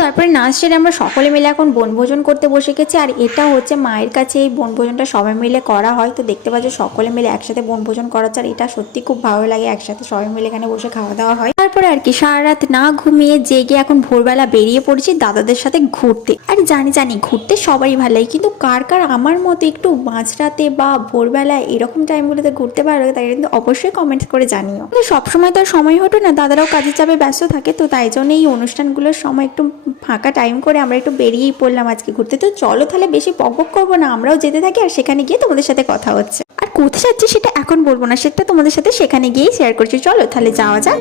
তারপরে নাচ সেরে আমরা সকলে মিলে এখন বনভোজন করতে বসে গেছি। আর এটা হচ্ছে মায়ের কাছে এই বনভোজনটা সবাই মিলে করা হয়। তো দেখতে পাচ্ছ সকলে মিলে একসাথে বনভোজন করা, আর এটা সত্যি খুব ভালো লাগে, একসাথে সবাই মিলে এখানে বসে খাওয়া দাওয়া হয়। তারপরে আর কি সারা রাত না ঘুমিয়ে জেগে এখন ভোরবেলা বেরিয়ে পড়েছি দাদাদের সাথে ঘুরতে। আর জানি জানি ঘুরতে সবারই ভালো লাগে, কিন্তু কার কার আমার মতো একটু মাঝরাতে বা ভোরবেলা এরকম টাইমগুলোতে ঘুরতে ভালো লাগে, তাই কিন্তু অবশ্যই কমেন্টস করে জানিও। সবসময় তো আর সময় হতো না, দাদারাও কাজের চাপে ব্যস্ত থাকে, তো তাই জন্য এই অনুষ্ঠানগুলোর সময় একটু ফাঁকা টাইম করে আমরা একটু বেরিয়েই পড়লাম আজকে ঘুরতে। তো চলো তাহলে বেশি বকবক করবো না, আমরাও যেতে থাকি আর সেখানে গিয়ে তোমাদের সাথে কথা হচ্ছে। আর কোথায় যাচ্ছি সেটা এখন বলবো না, সেটা তোমাদের সাথে সেখানে গিয়েই শেয়ার করছি। চলো তাহলে যাওয়া যাক।